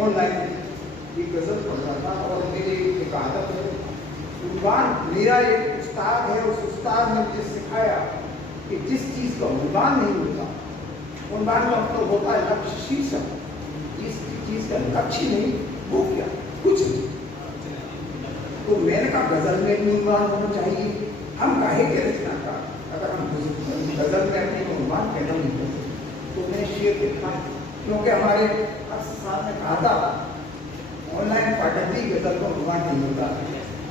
Online की गजल पढ़ रहा था और मेरी एक आदत है उन्वान, मेरा एक उस्ताद है, उस उस्ताद ने मुझे सिखाया कि जिस चीज़ का उन्वान नहीं होता, उन्वान का मतलब होता है लक्ष्य, शीर्षक। जिस चीज़ का लक्ष्य नहीं वो क्या कुछ नहीं। तो मैंने कहा गजल में भी उन्वान होना चाहिए। हम काहे के रचनाकार अगर हम गजल में अपने उन्वान कहना नहीं करते तो मैं शेर लिखा, क्योंकि हमारे साहब ने कहा था ऑनलाइन पाठन भी गजल को उन्वान नहीं होता।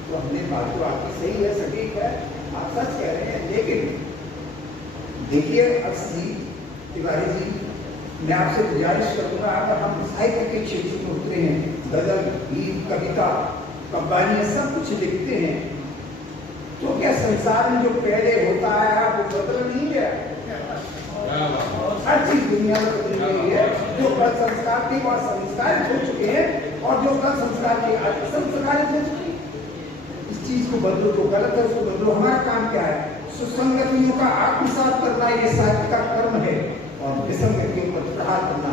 तो हमने बात तो आपकी सही है, सटीक है, आप सच कह रहे हैं, लेकिन देखिए अक्स जी, तिवारी जी, मैं आपसे गुजारिश करूंगा अगर हम साहित्य के क्षेत्र में उतरे हैं, गजल, गीत, कविता, कव्वाली सब कुछ लिखते हैं, तो क्या संसार में जो पहले होता है वो बदल नहीं है? हर चीज दुनिया में बदल गई है। जो कल संस्कार थी वह संस्कारित हो चुके हैं और जो कल संस्कार थी आज संस्कारित हो चुके हैं। इस चीज को बदलो, तो गलत है उसको बदलो। हमारा काम क्या है? सुसंगतियों का आत्मसात करना, ये साहित्य का कर्म है, और विसंगतियों पर प्रहार करना।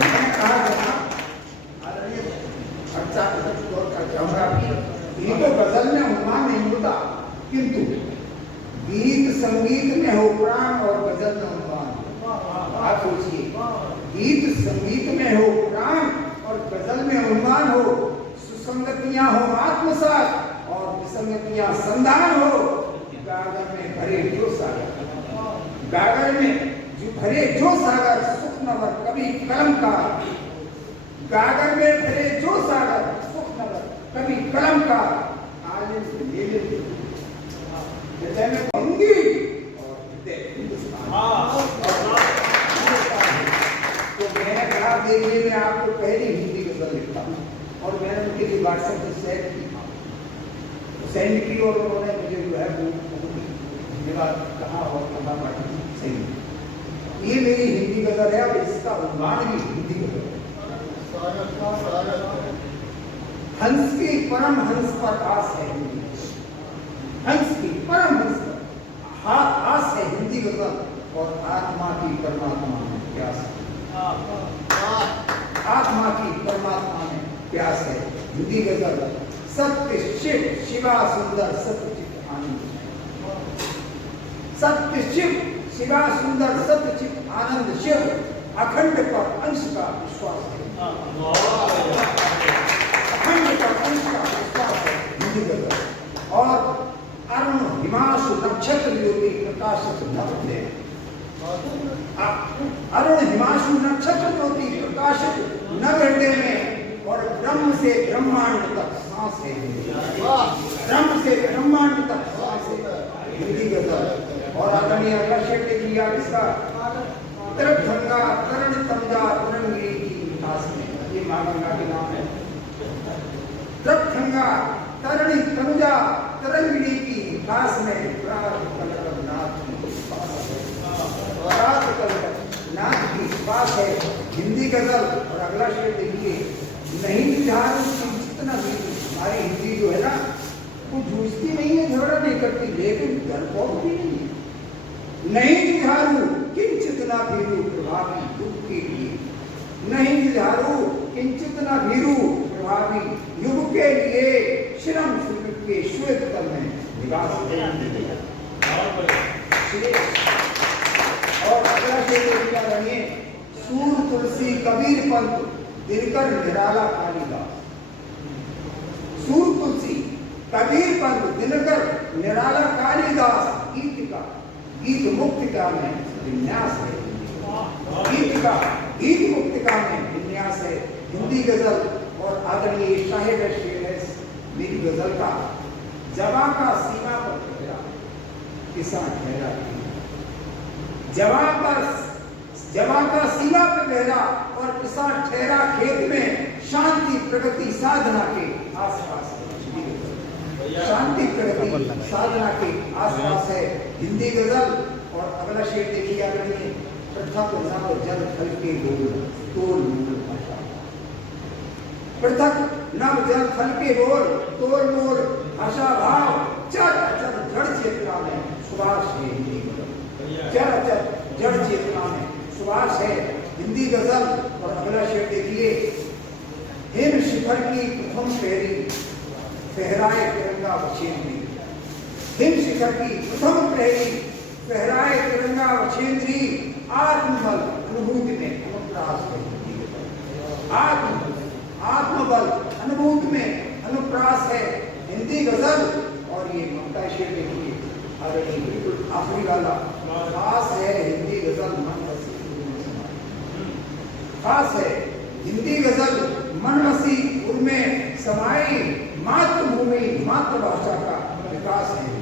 मैंने कहा तो गजल में उन्वान नहीं होता, किंतु गीत संगीत में हो प्राण और गजल में उन्वान। आप सोचिए, गीत संगीत में हो प्राण और गजल में उन्वान हो, सुसंगतियां हो आत्मसात और विसंगतियां संधान हो। गागर में भरे जो सागर, गागर में जो भरे जो सागर, सुख नवर कभी कलम का। गागर में भरे जो सागर, सुख नवर कभी कलम का। आलिम से ले ले जैसे मैं कहूंगी और तो मैंने कहा देखिए मैं आपको पहली हिंदी गजल लिखता हूँ, और मैंने उनके लिए व्हाट्सएप पे सेंड की और उन्होंने मुझे जो है वो धन्यवाद कहा और कहा पाठी सही। ये मेरी हिंदी गजल है और इसका उन्वान भी हिंदी गजल है। हंस की परम हंस पर आस है हिंदी, हंस की परम हंस पर हाथ आस है हिंदी गजल, और आत्मा की परमात्मा में प्यास है। आत्मा की परमात्मा में प्यास है हिंदी गजल। सत्य शिव शिवा सुंदर सत्य चित्त आनंद, सत्य शिव शिवा सुंदर सत्य चित्त आनंद। शिव अखंड पर अंश का विश्वास है, अखंड पर अंश का विश्वास है हिंदी गजल। और अरुण हिमांशु नक्षत्र ज्योति प्रकाशित नभ है, अरुण हिमांशु नक्षत्र ज्योति प्रकाशित नभ हृदय में, और ब्रह्म से ब्रह्मांड तक सांस है, ब्रह्म से ब्रह्मांड तक सांस है हिंदी गजल। और आदरणीय शेट्टी जी आप इसका तरंगा तरण तमजा तरंगी की मिठास में, ये मां गंगा के नाम है। तरंगा तरणी तनुजा तरंगिणी की मिठास में, प्रात कलकनाथ की पास है हिंदी गजल। और अगला शेर देखिए, नहीं ध्यान जितना भी हमारी हिंदी जो है ना वो जूझती नहीं है, झगड़ा नहीं करती, लेकिन डरपोक भी नहीं है। नहीं झारू किंचित ना भीरू प्रभावी युग के लिए, नहीं झारू किंचित ना भीरू प्रभावी युग के लिए, श्रम श्री के श्वेत तल में निवास है। और अगला शेर क्या रहिए, सूर तुलसी कबीर पंत दिनकर निराला कालिदास। सूर तुलसी कबीर पंत दिनकर निराला कालिदास। गीत का गीत मुक्तिका में विन्यास है, गीत मुक्तिका में विन्यास है हिंदी गजल। और आदरणीय साहिब शेर है मेरी गजल का, जवा का सीमा पर ठहरा किसान ठहरा, जवा का सीमा पर ठहरा और किसान ठहरा खेत में, शांति प्रगति साधना के आसपास है, शांति प्रगति साधना के आसपास है हिंदी गजल। और अगला शेर देखिए आदरणीय, पृथक नव जल फल के बोल तोल मोल भाषा, पृथक नव जल फल के बोल तोल मोल भाषा भाव, चर अचर जड़ चेतना में सुभाष है हिंदी गजल, चर अचर जड़ चेतना में सुभाष है हिंदी गजल और अगला शेर देखिए। हिम शिखर की प्रथम पहरी फहराए तिरंगा वछेंद्री। हिम शिखर की प्रथम पहरी फहराए तिरंगा वछेंद्री। आत्मबल अनुभूति में अनुप्रास है। आत्मबल अनुभूति में अनुप्रास है हिंदी गजल। और ये ममता शेर देखिए, अरे बिल्कुल आखिरी वाला, खास है हिंदी गजल मन मसी। खास है हिंदी गजल मन मसी उनमें समाई। मातृभूमि मातृभाषा का विकास है।